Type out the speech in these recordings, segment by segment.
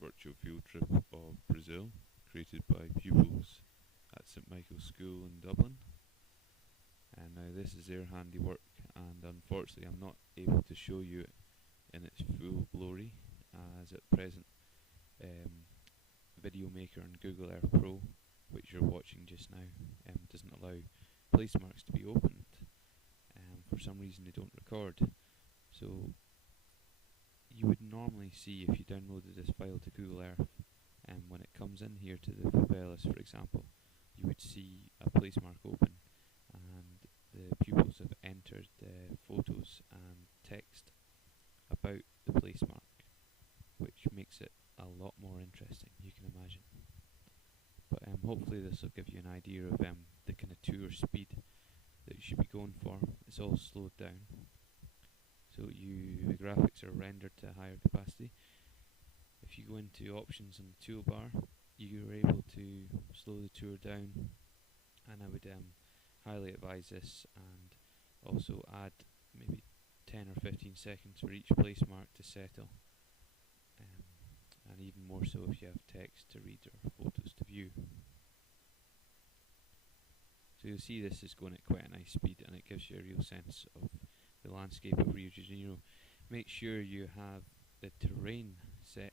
virtual field trip of Brazil, created by pupils at St Michael's School in Dublin. And now this is their handiwork, and unfortunately I'm not able to show you it in its full glory, as at present Video Maker and Google Earth Pro, which you're watching just now, doesn't allow place marks to be opened. For some reason they don't record. So you would normally see, if you downloaded this file to Google Earth, and when it comes in here to the favelas, for example, you would see a place mark open, and the pupils have entered photos and text about the place mark, which makes it a lot more interesting, you can imagine. But hopefully this will give you an idea of the kind of tour speed that you should be going for. It's all slowed down, so the graphics are rendered to a higher capacity. If you go into options on the toolbar, you're able to slow the tour down, and I would highly advise this, and also add maybe 10 or 15 seconds for each place mark to settle, and even more so if you have text to read or photos to view. So you'll see this is going at quite a nice speed, and it gives you a real sense of the landscape of Rio de Janeiro. Make sure you have the terrain set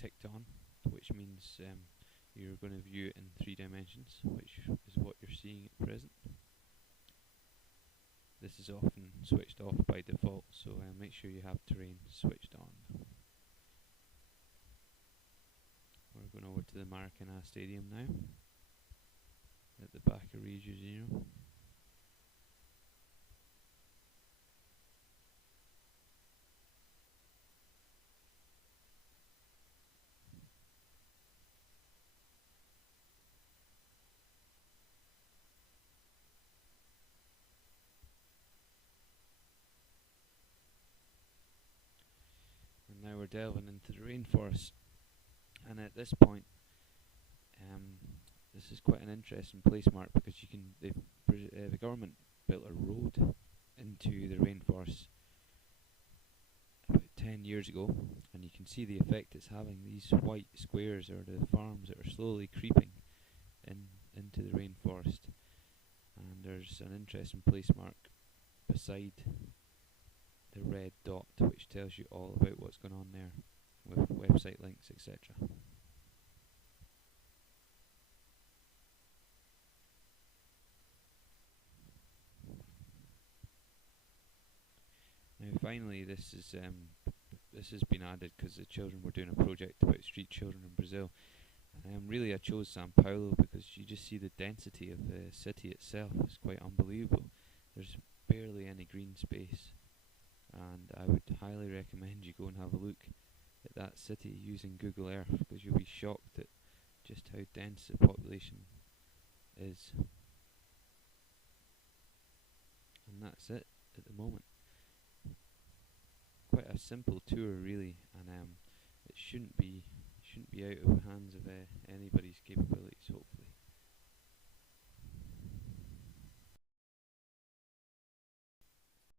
ticked on, which means you're going to view it in 3 dimensions, which is what you're seeing at present. This is often switched off by default, so make sure you have terrain switched on. We're going over to the Maracanã Stadium now, at the back of Rio de Janeiro. And now we're delving into the rainforest, and at this point this is quite an interesting place mark, because you can the government built a road into the rainforest about 10 years ago, and you can see the effect it's having. These white squares are the farms that are slowly creeping into the rainforest, and there's an interesting place mark beside the red dot which tells you all about what's going on there, with website links, etc. Now finally, this has been added because the children were doing a project about street children in Brazil. Really I chose Sao Paulo because you just see the density of the city itself is quite unbelievable. There's barely any green space, and I would highly recommend you go and have a look at that city using Google Earth, because you'll be shocked at just how dense the population is. And that's it at the moment. Quite a simple tour really, and it shouldn't be out of the hands of anybody's capabilities, hopefully.